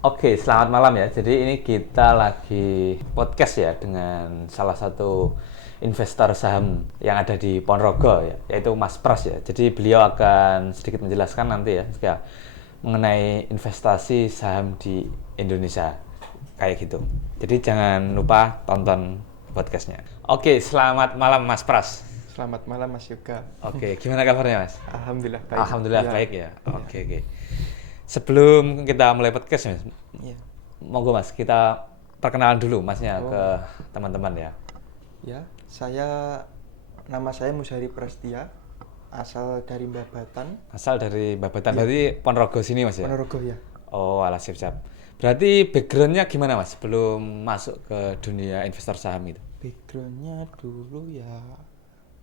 Oke, selamat malam ya. Jadi ini kita lagi podcast ya dengan salah satu investor saham yang ada di Ponorogo ya, yaitu Mas Pras ya. Jadi beliau akan sedikit menjelaskan nanti ya mengenai investasi saham di Indonesia kayak gitu. Jadi jangan lupa tonton podcastnya. Oke, selamat malam Mas Pras. Selamat malam Mas Yoga. Oke, gimana kabarnya Mas? Alhamdulillah baik. Alhamdulillah Ya, baik ya. ya, Oke. Sebelum kita mulai podcast Mas, ya. monggo Mas, kita perkenalan dulu Masnya ke Oh, teman-teman ya. ya. Nama saya Musyari Prastia, asal dari Babatan, Asal dari Babatan, ya, berarti Ponorogo sini Mas ya? Ponorogo ya. Oh, alah siap-siap. Berarti backgroundnya gimana Mas sebelum masuk ke dunia investor saham itu? Backgroundnya dulu ya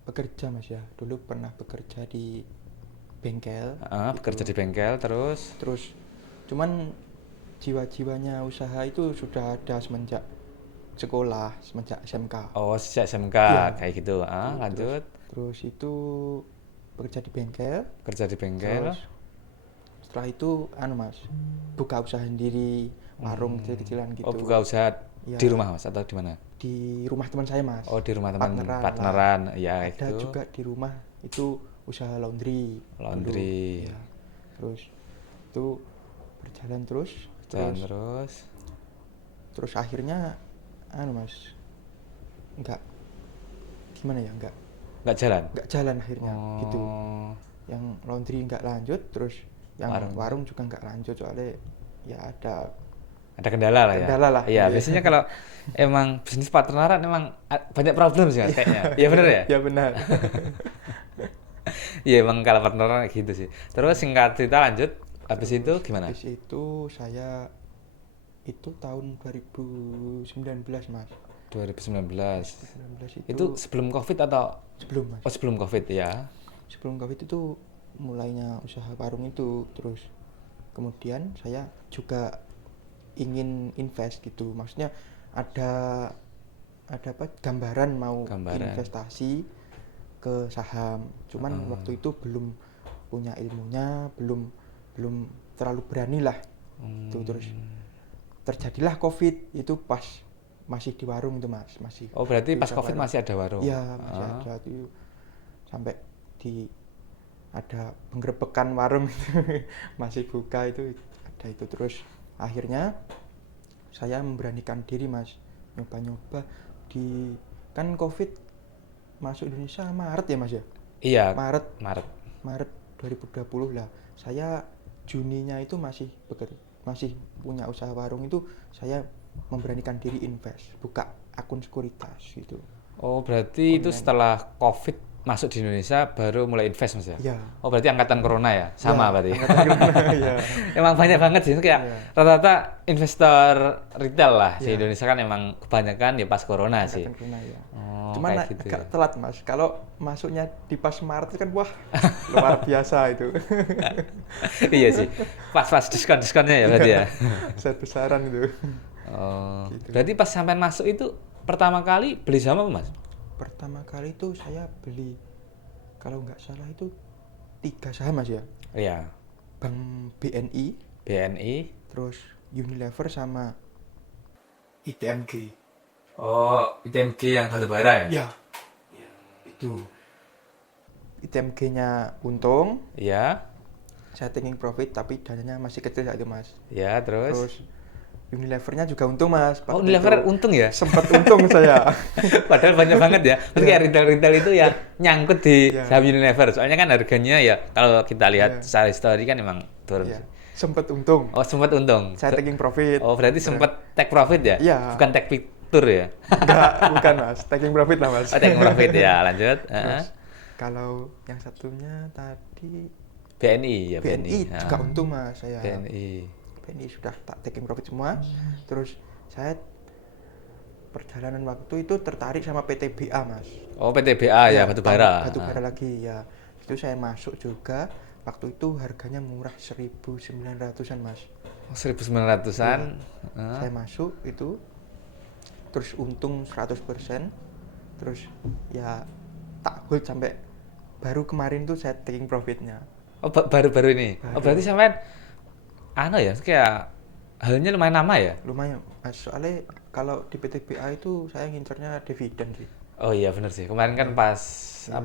bekerja Mas ya. Dulu pernah bekerja di bengkel. Bekerja di Itu. bengkel terus. Terus, cuman jiwa-jiwanya usaha itu sudah ada semenjak sekolah, semenjak SMK. Oh, sejak SMK Ya. kayak gitu. Terus, Lanjut. terus itu bekerja di bengkel. Kerja di bengkel. Terus setelah itu Mas buka usaha sendiri, warung kecil-kecilan gitu. Oh, buka usaha Ya, di rumah Mas atau di mana? di rumah teman saya Mas. Oh, di rumah teman Lah. partneran. Ya, kayak Ada gitu. juga di rumah itu usaha laundry dulu. Laundry. Ya. Terus itu berjalan terus, Dan terus terus. terus akhirnya Mas nggak gimana ya Nggak jalan? nggak jalan akhirnya gitu. Oh, Yang laundry nggak lanjut, terus yang Warung. warung juga nggak lanjut soalnya ya ada ada kendala lah ya. kendala lah. Iya, Iya. biasanya kalau emang bisnis partneran emang banyak problem sih Mas kayaknya. Iya bener ya? Ya benar. Iya emang kalau partneran kayak gitu sih. Terus singkat cerita lanjut, habis itu gimana? Habis itu saya itu tahun 2019 Mas. 2019. 2019 Itu sebelum Covid atau sebelum Mas. oh sebelum Covid ya? Sebelum Covid itu mulainya usaha warung itu, terus kemudian saya juga ingin invest gitu. Maksudnya ada apa gambaran mau Gambaran. investasi ke saham. Cuman waktu itu belum punya ilmunya, belum belum terlalu berani lah. Itu terus terjadilah Covid itu pas masih di warung itu Mas, masih. Oh berarti di pas usaha Covid warung. masih ada warung? Iya, masih ada itu sampai di ada penggerebekan warung itu masih buka itu ada itu terus akhirnya saya memberanikan diri Mas nyoba-nyoba di kan Covid masuk Indonesia Maret ya Mas ya. Iya, Maret Maret. Maret 2020 lah. Saya Juninya itu masih punya usaha warung itu saya memberanikan diri invest, buka akun sekuritas gitu. Oh berarti itu Online. setelah Covid masuk di Indonesia baru mulai invest Mas ya? Iya. Oh berarti angkatan corona ya? Sama Ya, berarti? angkatan corona, ya. Emang banyak banget sih, kayak Iya. rata-rata investor retail lah di Iya. Indonesia kan emang kebanyakan ya pas corona sih. Angkatan corona ya. Oh, Cuman kayak gitu agak ya. telat Mas. Kalau masuknya di pas Maret itu kan wah luar biasa itu. Iya sih, pas-pas diskon-diskonnya ya berarti ya. Besar-besaran itu. Oh, Gitu. berarti pas sampai masuk itu pertama kali beli saham apa Mas? Pertama kali itu saya beli kalau nggak salah itu 3 saham Mas ya. Iya, Bank BNI, BNI. terus Unilever sama ITMG. Oh, ITMG yang batubara ya? Ya, itu. ITMG-nya untung, Iya, saya taking profit tapi dananya masih kecil saat itu Mas. ya terus. Terus Unilever-nya juga untung Mas. Oh, Waktu Unilever itu untung ya? sempat untung saya. Padahal banyak banget ya. Berarti kayak retail-retail itu ya nyangkut di Iya. saham Unilever. Soalnya kan harganya ya kalau kita lihat Iya. secara histori kan emang turun. Iya, sempat untung. Oh, sempat untung. Saya taking profit. Oh, berarti sempat take profit ya? Iya. Bukan take picture ya? Enggak, bukan Mas. Taking profit lah Mas. Oh, take profit ya. Lanjut. Terus kalau yang satunya tadi BNI ya, BNI BNI. juga untung Mas saya. BNI. BNI sudah tak taking profit semua. Terus saya perjalanan waktu itu tertarik sama PTBA Mas. Oh, PTBA ya, batubara. Batubara lagi ya. Itu saya masuk juga. Waktu itu harganya murah 1.900-an Mas. Oh, 1.900-an. Saya masuk itu terus untung 100%. Terus ya tak hold sampai baru kemarin tuh saya taking profitnya. Oh, baru-baru ini. Oh, Baru. berarti sampean ya, kayak halnya lumayan lama ya? Lumayan, Mas. Soalnya kalau di PTBA itu saya ngincernya dividen sih. Oh iya bener sih. Kemarin kan pas Iya.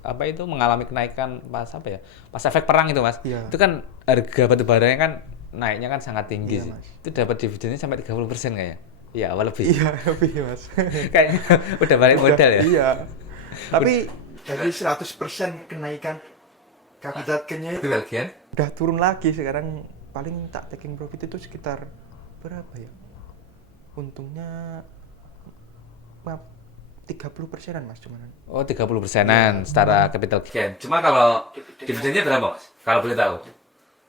apa itu mengalami kenaikan pas apa ya? Pas efek perang itu, Mas. Iya. Itu kan harga batu baranya kan naiknya kan sangat tinggi Iya, sih. Mas. Itu dapat dividennya sampai 30% kayaknya. Iya, awal lebih. Iya, lebih, Mas. Kayaknya udah balik modal ya. Iya. Tapi dari 100% kenaikan capital gain-nya itu bagian. udah turun lagi. Sekarang paling tak taking profit itu sekitar berapa ya? Untungnya 30%-an, Mas, cuman. Oh, 30%-an Iya. setara capital gain. Cuma kalau dividennya berapa, Mas? Kalau boleh tahu.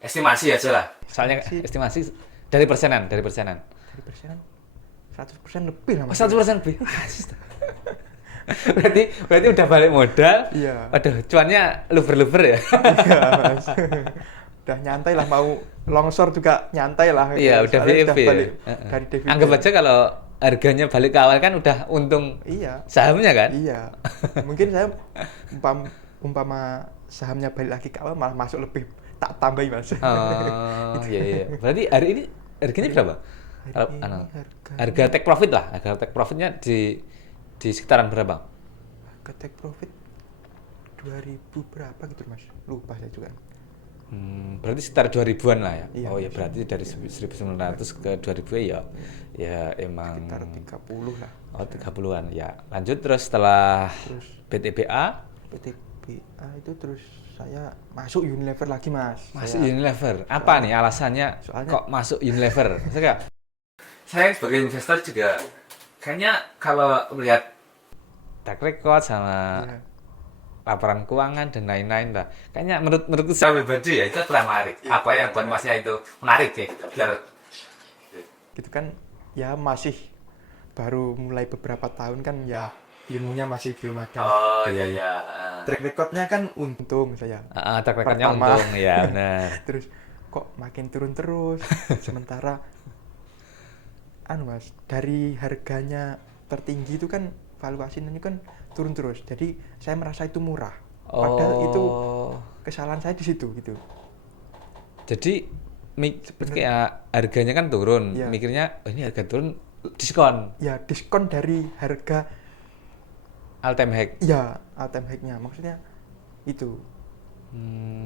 Estimasi aja lah. Soalnya estimasi dari persenan. Dari persenan 100% lebih lah, Oh, Mas. 100% lebih. berarti udah balik modal. Iya. Waduh, cuannya luber-luber ya. Iya, Mas. Udah nyantai lah, mau longsor juga nyantai lah. Iya, udah Soalnya VIP ya. balik dari dividen. Anggap aja kalau harganya balik ke awal kan udah untung Iya. sahamnya kan? Iya. Mungkin saya umpama sahamnya balik lagi ke awal malah masuk lebih tak tambahin, Mas. Oh, iya. Berarti hari ini harganya berapa? Hari ini Harga take profit lah. Harga take profitnya di sekitaran berapa? harga take profit 2000 berapa gitu, Mas. Lupa saya juga. Berarti sekitar 2000-an lah ya. Iya, Oh ya Mas. berarti dari 1900 ke 2000 ya emang Sekitar 30 lah. oh 30-an ya. Lanjut terus setelah Terus PTBA PTBA itu terus saya masuk Unilever lagi, Mas. masuk Saya- Unilever. Apa nih alasannya soalnya- kok masuk Unilever? Saya sebagai investor juga kayaknya kalau melihat track record sama Iya. laporan keuangan dan lain-lain lah. Kayaknya menurutku saya pribadi ya itu telah menarik. Apa yang buat masnya itu menarik sih? Biar Gitu kan, ya masih baru mulai beberapa tahun kan, ya ilmunya masih belum ada. oh iya. Track recordnya kan untung saya. Track recordnya Pertama. untung ya benar. Terus kok makin turun terus. Sementara Mas, dari harganya tertinggi itu kan valuasinya kan turun terus. Jadi saya merasa itu murah. Padahal itu kesalahan saya di situ gitu. Jadi kayak harganya kan turun, Iya. mikirnya oh, ini harga turun diskon Ya diskon dari harga all time high. ya all time high-nya. Maksudnya itu.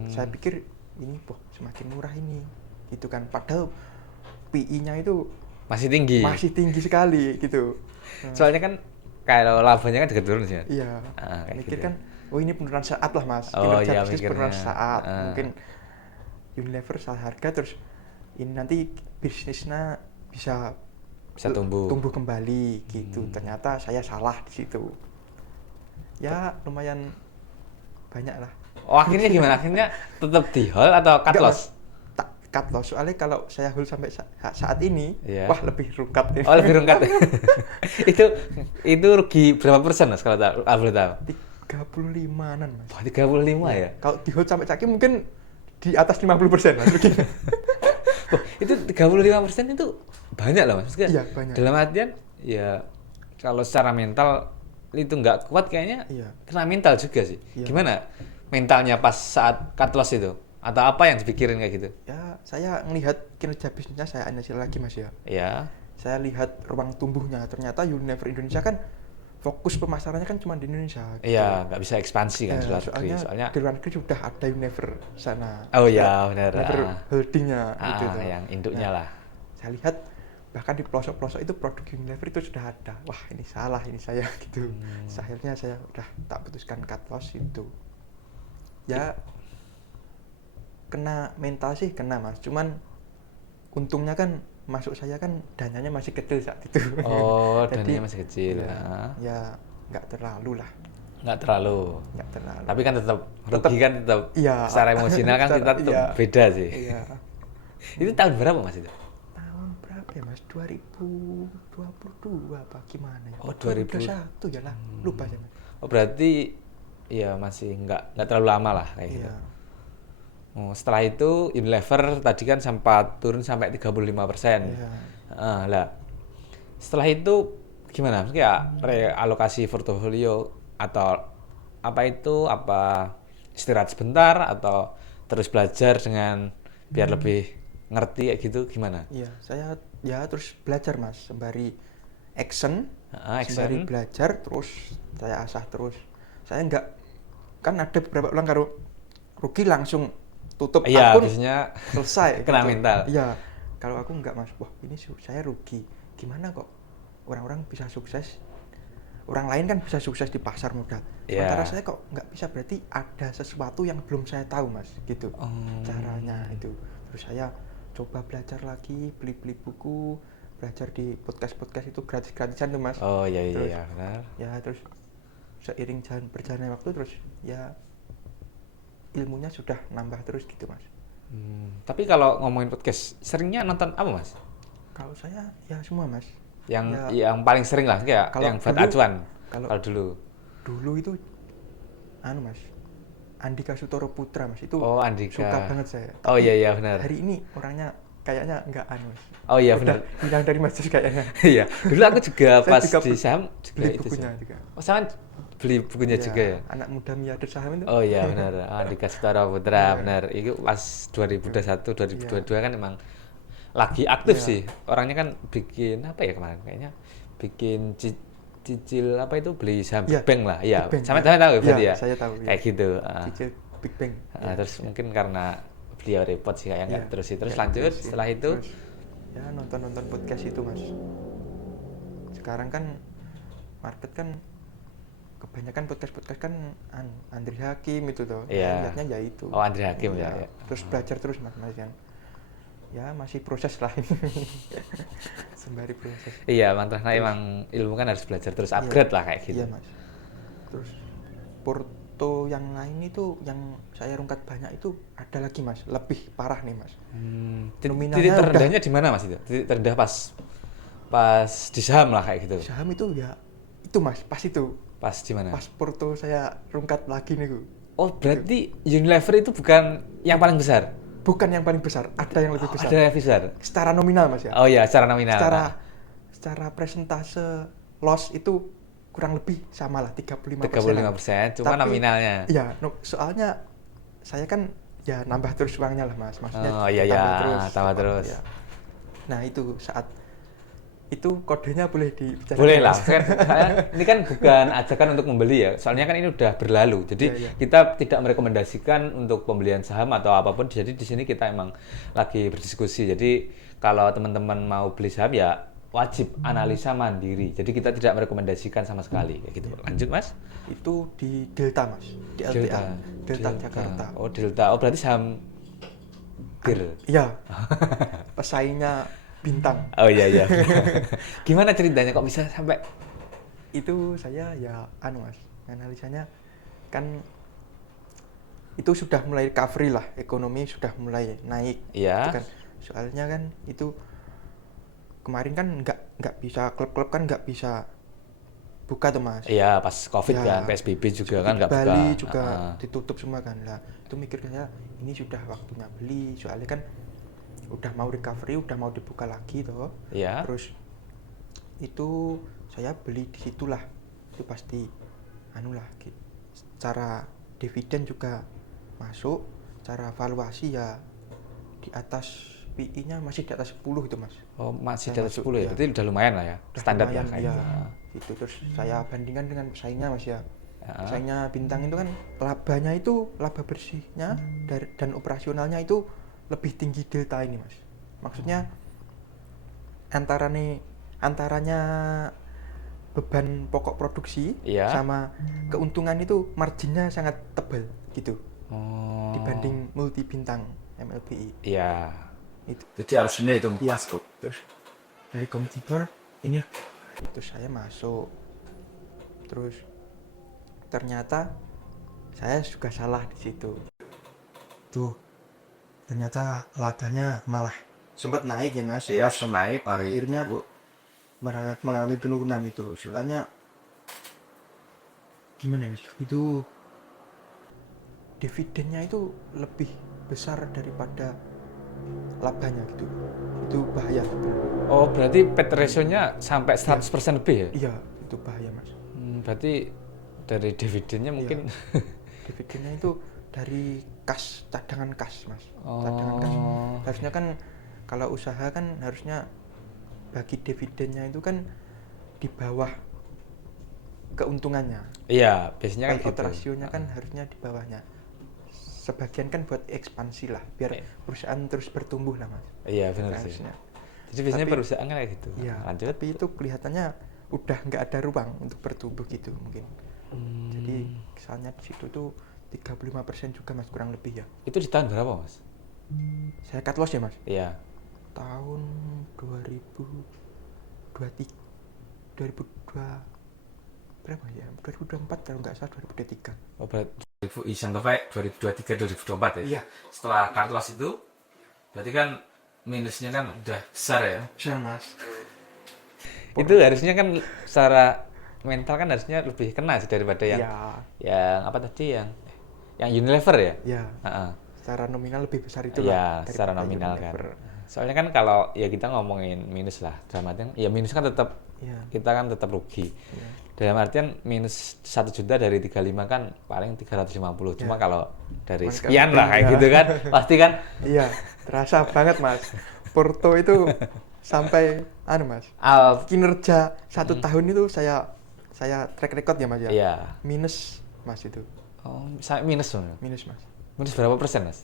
Saya pikir ini semakin murah ini. Gitu kan. Padahal PI-nya itu Masih tinggi. masih tinggi sekali gitu. Soalnya kan kalau labanya kan juga turun sih. Iya. Kayak Mikir gitu. kan, oh ini penurunan saat lah, Mas. Oh, Kinerja iya, bisnis mikirnya. penurunan saat. Ah. Mungkin Unilever salah harga, terus ini nanti bisnisnya bisa tumbuh. kembali gitu. Ternyata saya salah di situ. Ya lumayan banyak lah. Oh, akhirnya gimana? Akhirnya tetap di hold atau cut Enggak, loss? Mas. Tak cut loss. Soalnya kalau saya hold sampai saat ini, Iya. wah lebih rungkat ini. Oh, lebih rungkat. itu rugi berapa persen, Mas, kalau boleh tahu? 35-an, Mas. Wah, 35 ya? Kalau di hold sampai caki mungkin di atas 50%, Mas. Wah, itu 35% itu banyak loh, Mas. Maksudnya, Iya, banyak. dalam artian ya kalau secara mental itu nggak kuat kayaknya Iya. kena mental juga sih. Iya. Gimana mentalnya pas saat cut loss itu? Atau apa yang dipikirin kayak gitu? Ya, saya melihat kinerja bisnisnya, saya analisis lagi, Mas, ya. Ya. Saya lihat ruang tumbuhnya. Ternyata Unilever Indonesia kan fokus pemasarannya kan cuma di Indonesia. gitu. Iya, nggak bisa ekspansi kan Ya, di luar negeri. Soalnya di luar negeri sudah ada Unilever sana. oh Sudah iya, benar. Unilever holdingnya gitu. tuh. Yang induknya Nah, lah. Saya lihat bahkan di pelosok-pelosok itu produk Unilever itu sudah ada. Wah, ini salah, ini saya gitu. Akhirnya saya udah tak putuskan cut loss itu. Ya kena mental sih kena, Mas. Cuman untungnya kan masuk saya kan dananya masih kecil saat itu. Oh, Jadi, dananya masih kecil. Ya, Ah. ya nggak terlalu lah. Nggak terlalu. Nggak terlalu. Tapi kan tetap rugi kan tetap Iya. secara emosional kan kita tetap Iya. beda sih. Iya. Itu tahun berapa, Mas itu? Tahun berapa ya, Mas? 2022 apa gimana ya? Oh, 2000. 2021 ya lah. Lupa saya, Mas. Oh, berarti ya masih nggak terlalu lama lah kayak gitu. Iya. Oh, setelah itu Unilever tadi kan sempat turun sampai 35%. Iya. Lah. Setelah itu gimana? Maksudnya realokasi portofolio atau apa itu? Apa istirahat sebentar atau terus belajar dengan biar lebih ngerti kayak gitu gimana? Iya, saya ya terus belajar Mas, sembari action, sembari Action. belajar terus saya asah terus. Saya nggak, kan ada beberapa orang kalau rugi langsung tutup Iya, akun biasanya selesai kena gitu. mental. Iya, kalau aku nggak Mas, wah ini saya rugi. Gimana kok orang-orang bisa sukses? Orang lain kan bisa sukses di pasar modal. Sementara Iya. saya kok nggak bisa, berarti ada sesuatu yang belum saya tahu Mas, gitu. Caranya itu. Terus saya coba belajar lagi, beli-beli buku, belajar di podcast-podcast itu gratis-gratisan tuh Mas. Oh iya iya Terus iya, benar. ya terus seiring berjalannya waktu terus ya ilmunya sudah nambah terus gitu Mas. Tapi kalau ngomongin podcast, seringnya nonton apa Mas? Kalau saya ya semua Mas. Yang Ya, yang paling sering lah, kayak kalau yang buat dulu- acuan. kalau- Kalau dulu. Dulu itu Mas, Andika Sutoro Putra Mas, itu Oh, Andika. suka banget saya. Oh Tapi iya iya benar. hari ini orangnya kayaknya nggak Mas. Oh iya Udah benar. hilang dari masjid kayaknya. Iya. Dulu aku juga Saya pas juga di saham juga Beli itu bukunya sih. juga. Oh, sama beli bukunya Iya, juga ya? Anak muda miliarder saham itu. Oh iya benar. Andika Sutara Putra, Iya. benar. Itu pas 2021 2022 kan emang lagi aktif Iya. sih. Orangnya kan bikin apa ya kemarin kayaknya bikin cicil apa itu beli saham Iya, Big Bang lah. Iya. Big Bang, Sama iya. tahu ya berarti Iya, ya? saya tahu, iya. Kayak gitu. Cicil Big Bang. Iya. Terus mungkin karena beliau repot sih kayak nggak Iya. terus Nggak lanjut terusin. setelah itu. Terus, ya nonton podcast itu Mas. Sekarang kan market kan kebanyakan podcast kan Andri Hakim itu toh. Iya. Lihatnya ya itu. Oh, Andri Hakim ya, Iya. ya. Terus belajar terus Mas kan. Ya masih proses lah. Sembari proses. Iya, karena emang ilmu kan harus belajar terus upgrade lah kayak gitu. Iya Mas. Terus Porto yang lain itu yang saya rungkat banyak itu ada lagi Mas, lebih parah nih Mas. Nominalnya Titik terendahnya di mana Mas itu? Titik terendah pas di saham lah kayak gitu. Saham itu ya itu Mas, pas itu. Pas di mana? Pas Porto saya rungkat lagi nih Bu. Oh, berarti Unilever itu bukan yang paling besar. Bukan yang paling besar, ada yang lebih besar. Ada yang besar. Secara nominal Mas ya. Oh iya, secara nominal. Secara presentase loss itu kurang lebih sama lah 35%. 35%, cuma Tapi, nominalnya. Iya, soalnya saya kan ya nambah terus uangnya lah Mas. Maksudnya Oh iya iya, tambah tambah terus. ya. Nah, itu saat itu kodenya boleh dibicarakan. Boleh lah. Mas. Ini kan bukan ajakan untuk membeli ya. Soalnya kan ini udah berlalu. Jadi Iya, iya. kita tidak merekomendasikan untuk pembelian saham atau apapun. Jadi di sini kita emang lagi berdiskusi. Jadi kalau teman-teman mau beli saham ya wajib analisa mandiri. Jadi kita tidak merekomendasikan sama sekali kayak gitu. Lanjut, Mas. Itu di Delta Mas, di LTA. Delta Jakarta. Oh, Delta. Oh, berarti saham GIR. Iya. Pesaingnya Bintang. Oh iya iya. Gimana ceritanya kok bisa sampai Itu saya ya Mas, analisanya kan itu sudah mulai recovery lah, ekonomi sudah mulai naik. Iya. Itu kan soalnya kan itu kemarin kan nggak bisa, klub-klub kan nggak bisa buka tuh Mas. Iya, pas Covid Ya, kan PSBB juga kan nggak buka. Bali juga Heeh. ditutup semua kan lah. Itu mikirnya ini sudah waktunya beli, soalnya kan udah mau recovery, udah mau dibuka lagi toh. Iya. Terus itu saya beli di situlah, itu pasti lah gitu. Cara dividen juga masuk, cara valuasi ya di atas PI-nya masih di atas 10 itu Mas. Oh, masih di Saya atas masuk, 10 ya. iya. Berarti udah lumayan lah ya. Udah Standar lumayan, lah kayak iya. gitu. Itu terus saya bandingkan dengan pesaingnya Mas ya. Ya. Pesaingnya Bintang itu kan labanya itu, laba bersihnya dan operasionalnya itu lebih tinggi Delta ini Mas. Maksudnya antaranya beban pokok produksi Iya. sama keuntungan itu marginnya sangat tebal gitu Oh. dibanding multi bintang MLBI. Iya. Itu Jadi harusnya itu pas kok. terus dari kompetitor ini terus saya masuk, terus ternyata saya juga salah di situ. Tuh ternyata labanya malah sempat naik ya Mas. Iya, senaik hari Akhirnya mengalami penurunan itu. Soalnya gimana ya? Itu dividennya itu lebih besar daripada labanya gitu. Itu bahaya sebenarnya. Oh, berarti PET ratio-nya sampai 100% lebih ya? Iya, itu bahaya Mas. Berarti dari dividennya mungkin Dividennya itu dari cadangan kas Mas. Oh. Cadangan kas. Harusnya kan Kalau usaha kan harusnya bagi dividennya itu kan di bawah keuntungannya. Iya, biasanya kan Payout gitu. rasionya kan harusnya di bawahnya. Sebagian kan buat ekspansi lah, biar Iya. perusahaan terus bertumbuh lah mas. Iya, benar sih. Harusnya. Jadi biasanya Tapi- perusahaan kan kayak gitu. Iya, Lanjut. tapi itu kelihatannya udah nggak ada ruang untuk bertumbuh gitu mungkin. Jadi misalnya di situ tuh 35% juga mas, kurang lebih ya. Itu di tahun berapa, Mas? Saya cut loss ya mas, Iya. tahun 2002 berapa ya? 2024 kalau nggak salah, 2023. Oh, berarti Sampai 2023-2024 ya. Iya. Setelah cut loss itu, berarti kan minusnya kan udah besar ya. Bisa mas. itu harusnya kan secara mental kan harusnya lebih kena sih daripada yang Ya, apa tadi yang Unilever ya? ya. Heeh. Secara nominal lebih besar itu Iya, lah. secara daripada nominal kan. Unilever. Soalnya kan kalau ya kita ngomongin minus lah, dalam artian ya minus kan tetap Iya. kita kan tetap rugi. Iya. Dalam artian minus 1 juta dari 35 kan paling 350. Cuma kalau dari Cuman sekian kan- lah kayak iya. gitu kan, pasti kan Iya, terasa banget mas. Porto itu sampai mas, kinerja 1 tahun itu saya track record ya mas ya. Iya. Minus mas itu, Oh, minus sebenarnya. minus mas. Minus berapa persen, Mas?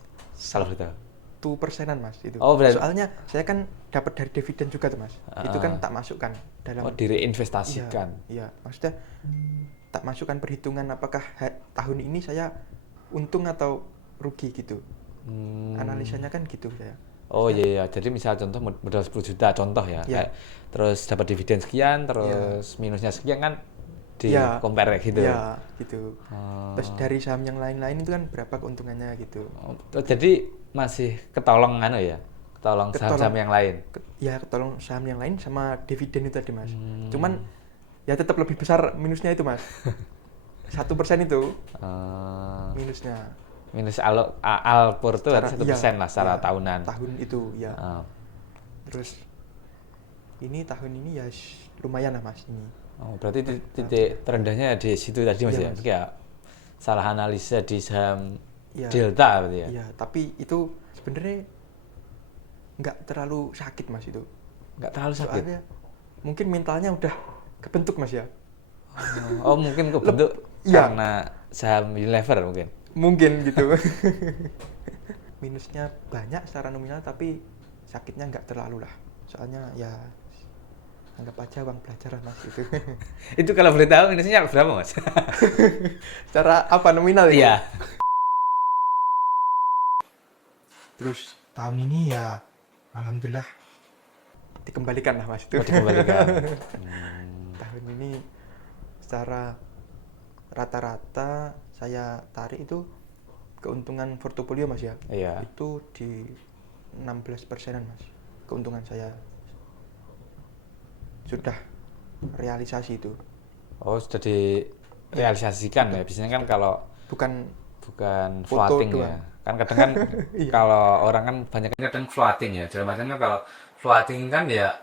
Kalau boleh tahu. 2%-an mas itu. Oh, berarti- Soalnya saya kan dapat dari dividen juga tuh mas. Itu kan tak masukkan dalam. Oh, direinvestasikan. Iya, maksudnya tak masukkan perhitungan apakah tahun ini saya untung atau rugi gitu. Analisanya kan gitu saya. Oh iya, iya. Jadi misal contoh modal 10 juta contoh ya. Iya. Kayak, terus dapat dividen sekian, terus minusnya sekian kan di Iya. compare kayak gitu. Iya, gitu. Oh. Terus dari saham yang lain-lain itu kan berapa keuntungannya gitu. Oh, jadi masih ketolong ya. Ketolong saham-saham yang lain. Ya ketolong saham yang lain sama dividen itu tadi mas. Cuman ya tetap lebih besar minusnya itu mas. 1% itu Eh, minusnya. minus Alpur itu Secara- 1% iya, lah secara iya, tahunan. Tahun itu ya. Ah. Terus ini tahun ini ya lumayan lah mas ini. Oh, berarti titik terendahnya di situ tadi Mas ya. Iya, Mas. Kayak salah analisa di saham Iya. Delta berarti ya. Iya, tapi itu sebenarnya nggak terlalu sakit mas itu. Nggak terlalu sakit. Soalnya mungkin mentalnya udah kebentuk mas ya. Oh, mungkin kebentuk Iya. karena saham Unilever mungkin. Mungkin gitu. Minusnya banyak secara nominal tapi sakitnya nggak terlalu lah. Soalnya ya anggap aja uang belajar lah, mas gitu. Itu kalau boleh tahu minusnya berapa, Mas? Secara apa nominal ya? Iya. Terus tahun ini ya alhamdulillah dikembalikan lah mas itu. Oh, dikembalikan. Tahun ini secara rata-rata saya tarik itu keuntungan portofolio mas ya. Iya. Itu di 16%-an mas keuntungan saya sudah realisasi itu. Oh, sudah direalisasikan ya. Biasanya kan kalau Bukan bukan Foto floating doang. ya. Kan kadang kan Iya. kalau orang kan banyak Kadang floating ya. Dalam artian kan kalau floating kan ya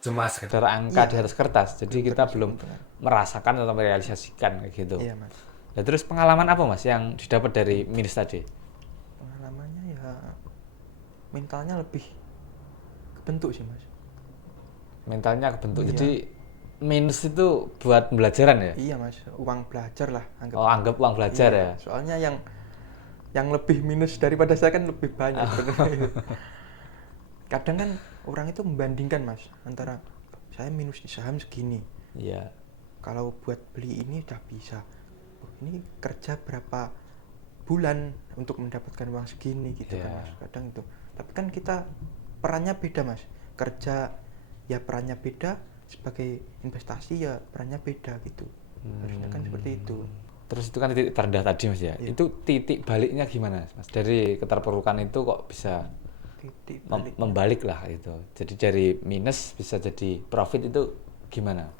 cuma sekedar sekedar angka Iya. di atas kertas. Jadi kita termasuk belum keuntungan. merasakan atau merealisasikan kayak gitu. Iya mas. Nah, terus pengalaman apa Mas yang didapat dari minus tadi? Pengalamannya ya mentalnya lebih kebentuk sih mas. Mentalnya kebentuk. Iya. Jadi minus itu buat pembelajaran ya? Iya mas, uang belajar lah anggap. Oh, anggap uang belajar Iya, ya? Soalnya yang lebih minus daripada saya kan lebih banyak sebenarnya. Kadang kan orang itu membandingkan mas antara saya minus di saham segini, Iya. kalau buat beli ini udah bisa. Oh, ini kerja berapa bulan untuk mendapatkan uang segini gitu kan Iya. mas. Kadang itu. Tapi kan kita perannya beda mas. Kerja ya perannya beda, sebagai investasi ya perannya beda gitu. Harusnya kan seperti itu. Terus itu kan titik terendah tadi Mas ya? Iya. Itu titik baliknya gimana Mas? Dari keterpurukan itu kok bisa Titik balik. membalik lah itu. Jadi dari minus bisa jadi profit itu gimana?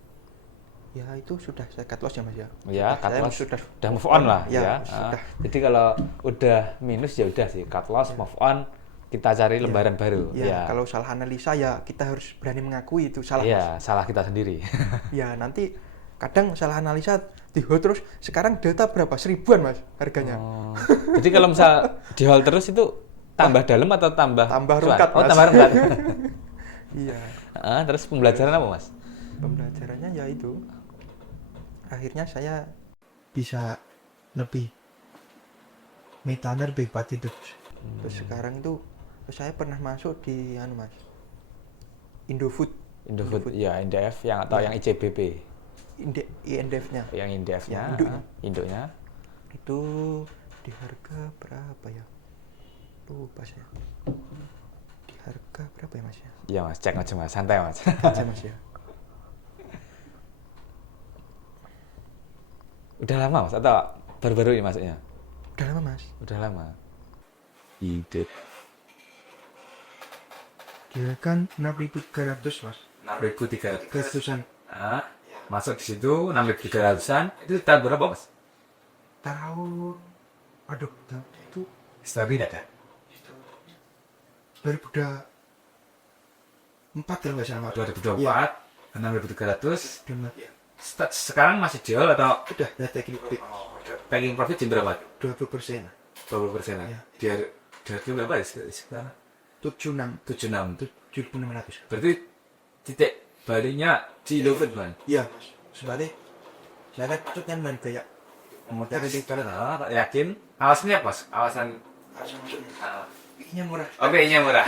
Ya itu sudah saya cut loss ya mas ya. Ya, cut Saya loss sudah udah move on lah ya. ya. Sudah. Jadi kalau udah minus ya udah sih cut loss, move on, kita cari lembaran baru. Ya, kalau salah analisa ya kita harus berani mengakui itu salah. Iya, salah kita sendiri. Mas. Ya nanti kadang salah analisa di hold terus sekarang delta berapa? 1000-an mas harganya. Oh. Jadi kalau misal di hold terus itu tambah dalam atau tambah Tambah cuan? rungkat, Oh, Mas. tambah rungkat. Iya. Terus pembelajaran apa, Mas? Pembelajarannya ya itu. Akhirnya saya bisa lebih lebih kuat itu. Terus sekarang itu saya pernah masuk di Mas, Indofood. Indofood, ya INDF yang atau yang ICBP. INDF-nya. Yang INDF-nya, Ya, induknya. Itu di harga berapa ya? Lupa saya. Di harga berapa ya, Mas ya? Iya, Mas, cek aja, Mas. Santai, Mas. Aja, Mas ya. Udah lama, Mas, atau baru-baru ini masuknya? Udah lama, Mas. Udah lama. Ide. Dia kan 6.300, Mas. 6.300. 300-an. Nah, masuk di situ 6.300-an. Itu tahun berapa, Mas? Tahun aduh, itu Stabil ada. 2004 kalau nggak salah. 2024, Iya. 6.300. Udah, ya. Sekarang masih jual atau Udah taking profit packing profit di berapa? 20%. 20% Iya. Di harga berapa ya sekarang? 76 76. 7.600. Berarti titik baliknya di Indofood, Bang. Iya, Mas. Sebalik saya kan maksudnya main kayak Kemudian di tak yakin. Awasannya, Mas? Awasan ini murah. oke, ini murah.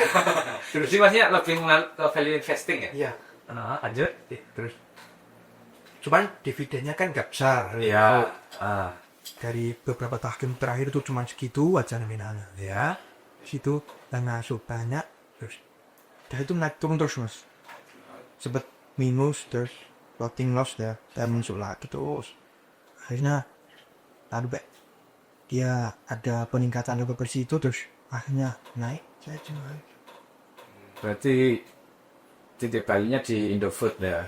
Terus sih Masnya lebih mengenal ke value investing ya? Iya. Lanjut. Terus cuman dividennya kan nggak besar. Iya. Dari beberapa tahun terakhir itu cuma segitu aja nominalnya. Ya. Situ dan masuk banyak terus dari itu naik turun terus, Mas. Sempet minus terus floating loss ya, saya masuk lagi terus. Akhirnya lalu dia ada peningkatan level bersih itu terus akhirnya naik. Saya cuma Berarti titik baliknya di Indofood ya.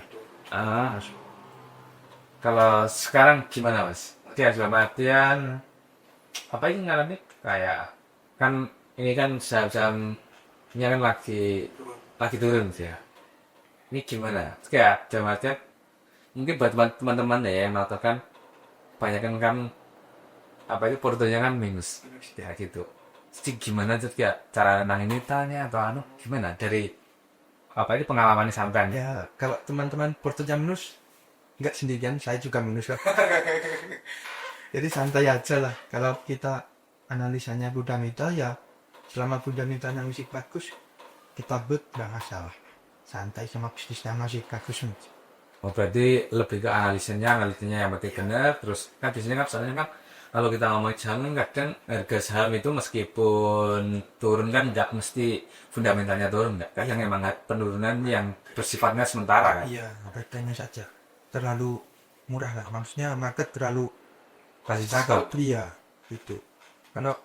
Kalau sekarang gimana, Mas? Dia dalam artian apa ini ngalami kayak kan ini kan saham-sahamnya kan lagi turun sih ya. Ini gimana? Kayak dalam artian mungkin buat teman-teman ya yang mengatakan banyak kan apa itu portonya kan minus ya gitu. Jadi gimana tuh kayak cara nangin tanya atau gimana dari apa ini pengalaman sampean? ya kalau teman-teman portonya minus nggak sendirian, saya juga minus kok. Jadi santai aja lah. Kalau kita analisanya fundamental ya selama fundamentalnya masih bagus kita bet nggak masalah. Santai sama bisnisnya masih bagus. Oh, berarti lebih ke analisanya yang penting benar. Terus kan biasanya kan soalnya kan kalau kita ngomong saham kan kadang harga saham itu meskipun turun kan nggak mesti fundamentalnya turun, nggak kan yang emang penurunan yang bersifatnya sementara kan. Iya, harganya saja terlalu murah lah. Maksudnya market terlalu Kasih cakep. iya itu. Kalau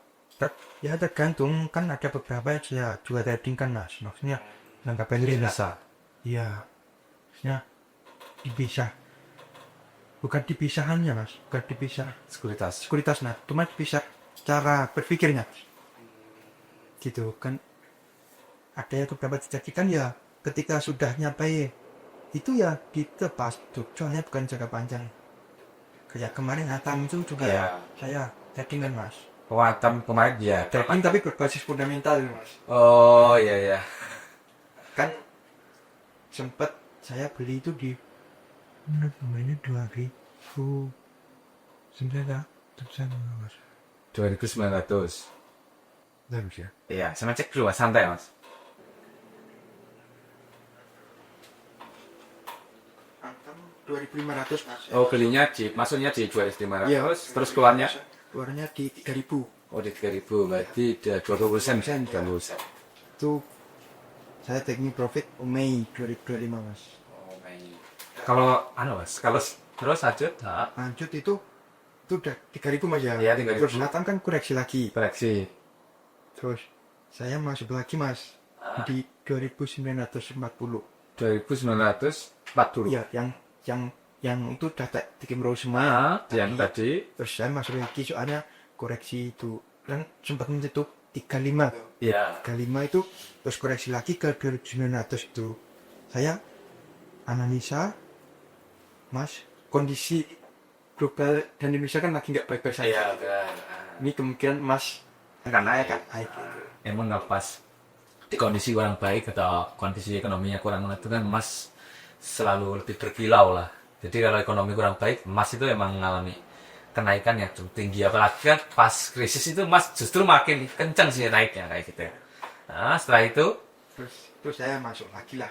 ya tergantung kan ada beberapa yang saya juga trading kan, Mas. Maksudnya nggak value Bisa. iya, maksudnya dipisah, bukan dipisahannya, Mas, bukan dipisah sekuritas, nah cuma dipisah cara berpikirnya gitu kan. Ada yang beberapa dijadikan ya ketika sudah nyampe itu ya kita pas soalnya bukan jangka panjang. Kayak kemarin Hatam itu juga Iya. saya trading kan, Mas. Kuantum kemarin ya. Trading tapi berbasis fundamental, Mas. Oh iya. Kan sempet saya beli itu di namanya 2009 Mas. 2.900. Bagus ya. Iya, sama cek dulu Mas, santai Mas. Antam 2.500, Mas. Oh, belinya masuknya di 2.500. Iya. Terus keluarnya Keluarnya di 3.000. oh di 3.000, berarti udah 20%. Itu saya taking profit Mei 2025, Mas. Kalau Mas, kalau terus lanjut, Lanjut itu udah 3.000, Mas ya. Iya, 3.000. Terus Hatam kan koreksi lagi. koreksi. Terus saya masuk lagi, Mas, di 2.940. 2.940. Iya, yang itu udah taking roll semua. Yang tadi Terus saya masuk lagi soalnya koreksi itu kan sempat menyentuh 35 tuh. ya 35 itu terus koreksi lagi ke 2.900 itu. Saya analisa, Mas, kondisi global dan Indonesia kan lagi nggak baik-baik saja. Iya, benar. Ini kemungkinan Mas Kan naik kan. naik gitu. Emang nggak pas di kondisi kurang baik atau kondisi ekonominya kurang itu kan emas selalu lebih berkilau lah. Jadi kalau ekonomi kurang baik, emas itu emang mengalami kenaikan yang cukup tinggi. Apalagi kan pas krisis itu emas justru makin kencang sih naiknya kayak gitu. Nah, setelah itu Terus saya masuk lagi lah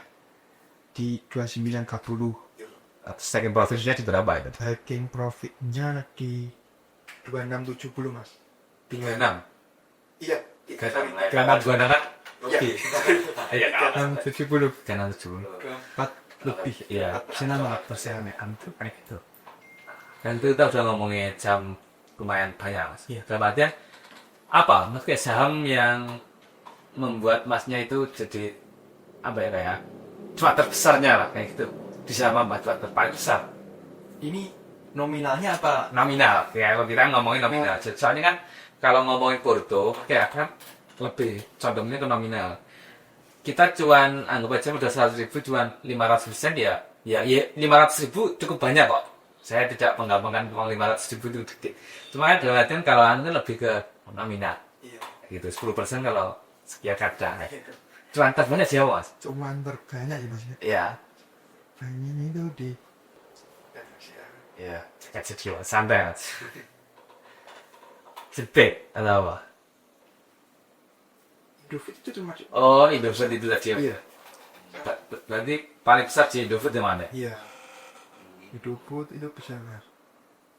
di 29.40. second profitnya di berapa itu? Taking profitnya di 26.70 mas. 36. Iya. Karena gua kan Iya. iya kan 6.70. karena 70. 4 lebih. Iya. Persenan 4%. Itu kayak gitu. Dan itu kita udah ngomongin jam lumayan banyak mas. Iya. Dalam artian apa? Maksudnya saham yang membuat masnya itu jadi apa ya kayak cuan terbesarnya lah kayak gitu. Di saham apa cuan paling besar? Ini nominalnya apa? Nominal. Kayak kalau kita ngomongin nominal. Soalnya kan kalau ngomongin Porto kayak kan lebih condongnya ke nominal. Kita cuan anggap aja udah 100.000 cuan 500% ya 500.000 cukup banyak kok. Saya tidak menggampangkan uang 500.000 itu gede. Cuma kan dalam artian kalau anda lebih ke nominal. Iya. Gitu 10% kalau sekian kadang. Cuan terbanyak siapa mas? Cuman terbanyak ya mas. Iya. Banyak itu di Iya. Kecil jiwa santai mas. Sebet atau apa? Indofood itu termasuk. Oh Indofood itu tadi ya. Iya. Berarti paling besar di Indofood di mana? Iya. Indofood itu besar mas.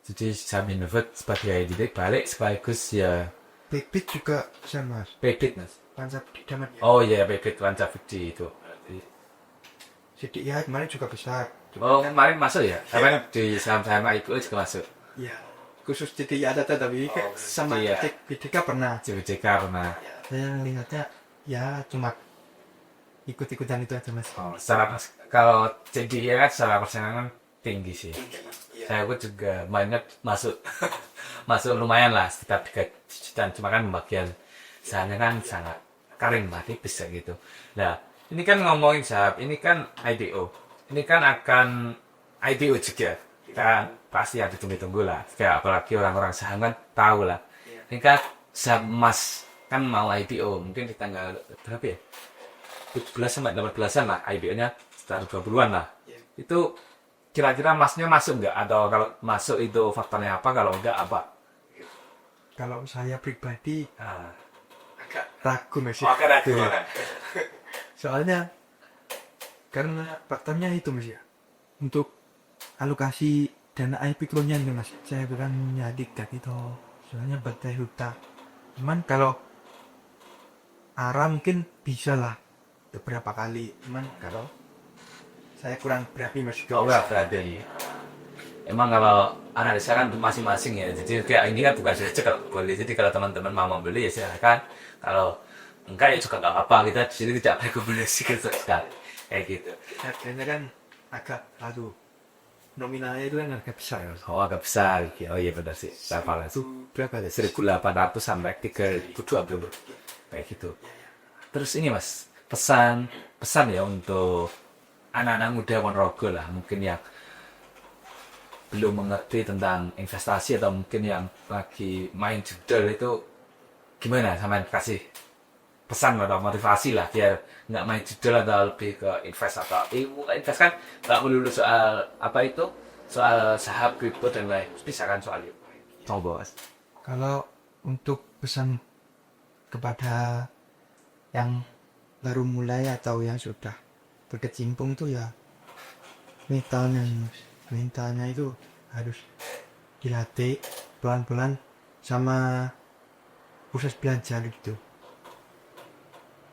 Jadi saham Indofood sebagai didik balik sekaligus ya Bibit juga besar mas. Pebit mas. Pansap di dalam ya. Oh iya Pebit Lancavity itu. CDI kemarin juga besar. Oh kemarin masuk ya? Kemarin di saham-saham IPO juga masuk. Iya. Khusus CDI ada tapi sama iya. BDK pernah. JBJK pernah. Saya lihatnya ya cuma ikut-ikutan itu aja mas. Oh, secara kalau CDI kan secara persenan tinggi sih. Saya pun juga mainnya masuk masuk lumayan lah sekitar 3 jutaan. Cuma kan bagian sahamnya kan sangat kering lah tipis ya gitu. Nah ini kan ngomongin saham, ini kan IPO. Ini kan akan IPO juga. Kan pasti ada tunggu-tunggu lah. Kayak apalagi orang-orang saham kan tahu lah. Ini kan saham emas kan mau IPO mungkin di tanggal berapa ya? 17 sampai 18-an lah IPO-nya sekitar 20-an lah. Itu kira-kira emasnya masuk nggak? Atau kalau masuk itu faktornya apa? Kalau enggak apa? Kalau saya pribadi Nah, agak ragu mas. agak ragu. Soalnya karena faktornya itu mas ya. Untuk alokasi dana IPO-nya nih mas. Saya bilang ya tidak gitu. Soalnya batai huta. Cuman kalau ARA mungkin bisa lah beberapa kali. Cuman kalau saya kurang berani mas. Oh enggak berarti. Emang kalau analisa kan masing-masing ya. Jadi kayak ini kan bukan saja kalau boleh. Jadi kalau teman-teman mau membeli ya silakan. Kalau enggak ya juga nggak apa-apa. Kita di sini tidak rekomendasi gitu sekali. Kayak gitu. Harganya kan agak aduh. Nominalnya itu kan harga besar. Oh agak besar. Oh iya benar sih. Saya paham. Itu berapa ya? 1.800 sampai 3.020 kayak gitu. Terus ini mas pesan ya untuk anak-anak muda Ponorogo lah mungkin yang belum mengerti tentang investasi atau mungkin yang lagi main judul itu gimana sama kasih pesan atau motivasi lah biar nggak main judul atau lebih ke invest atau invest kan nggak melulu soal apa itu soal saham kripto dan lain misalkan soal itu coba mas. Kalau untuk pesan kepada yang baru mulai atau yang sudah berkecimpung tuh ya mentalnya itu harus dilatih pelan-pelan sama proses belajar gitu.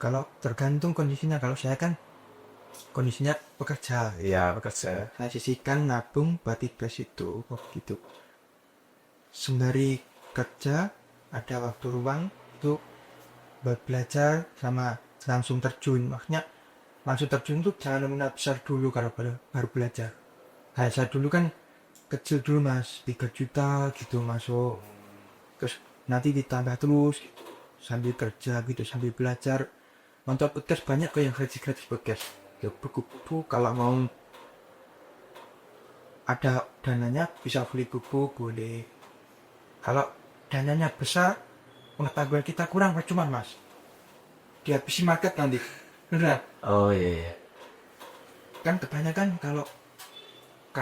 Kalau tergantung kondisinya, kalau saya kan kondisinya pekerja, Iya bekerja. saya sisihkan nabung buat invest itu gitu. Sembari kerja ada waktu ruang itu buat belajar sama langsung terjun. Maksudnya langsung terjun tuh jangan nominal besar dulu kalau baru belajar. Kayak saya dulu kan kecil dulu mas, 3 juta gitu masuk. Terus nanti ditambah terus gitu. Sambil kerja gitu, sambil belajar. Nonton podcast banyak kok yang gratis podcast. Ya buku-buku kalau mau ada dananya bisa beli buku boleh. Kalau dananya besar pengetahuan kita kurang percuma mas, dihabisi market nanti. Beneran. Oh iya. Kan kebanyakan kalau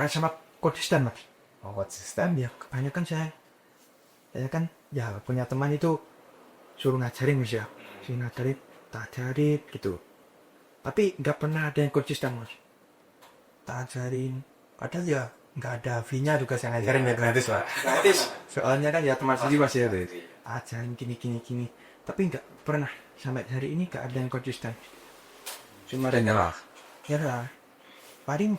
sama konsisten mas. Oh, konsisten. Ya kebanyakan saya kan ya punya teman itu suruh ngajarin mas ya, suruh ngajarin, tak ajarin gitu. Tapi nggak pernah ada yang konsisten mas. Tak ajarin, padahal ya nggak ada fee-nya juga saya ngajarin ya Gratis, Pak. gratis. Soalnya kan ya teman sendiri mas ya, ajarin gini. Tapi nggak pernah sampai hari ini nggak ada yang konsisten. Cuma Dan nyerah. ya lah, paling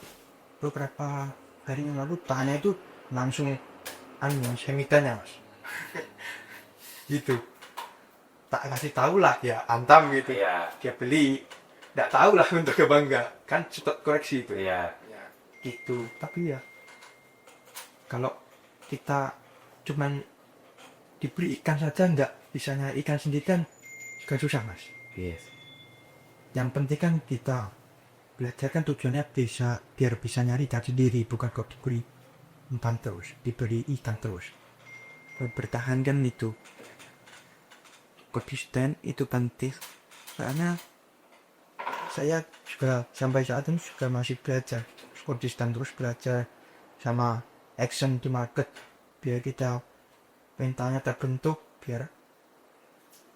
beberapa hari yang lalu tanya itu langsung saya mintanya mas. Gitu, tak kasih tahu lah ya antam gitu. Iya. Dia beli, nggak tahu lah untuk bangga kan cepat koreksi itu Iya. ya, gitu. Tapi ya kalau kita cuman diberi ikan saja nggak bisa nyari ikan sendiri kan juga susah mas. Yes. Yang penting kan kita belajar kan tujuannya biar bisa nyari ikan sendiri, bukan kok diberi umpan terus, diberi ikan terus. Bertahan kan itu, konsisten itu penting. Karena saya juga sampai saat ini juga masih belajar, konsisten terus belajar sama action di market, biar kita mentalnya terbentuk. Biar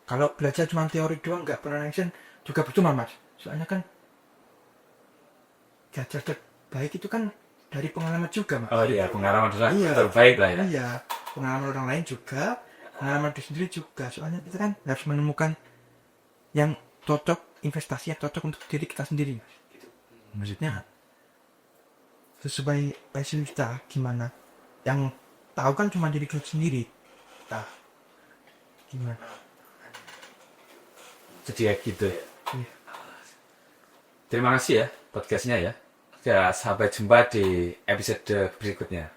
kalau belajar cuma teori doang nggak pernah action juga percuma mas. Soalnya kan belajar terbaik itu kan dari pengalaman juga mas. Oh iya, pengalaman Iya. terbaik lah ya. Iya, pengalaman orang lain juga, pengalaman diri sendiri juga. Soalnya kita kan harus menemukan yang cocok, investasi yang cocok untuk diri kita sendiri. Maksudnya sesuai passion kita gimana. Yang tahu kan cuma diri kita sendiri. Nah, gimana? Jadi ya gitu ya. Iya. Terima kasih ya podcastnya ya. Ya, sampai jumpa di episode berikutnya.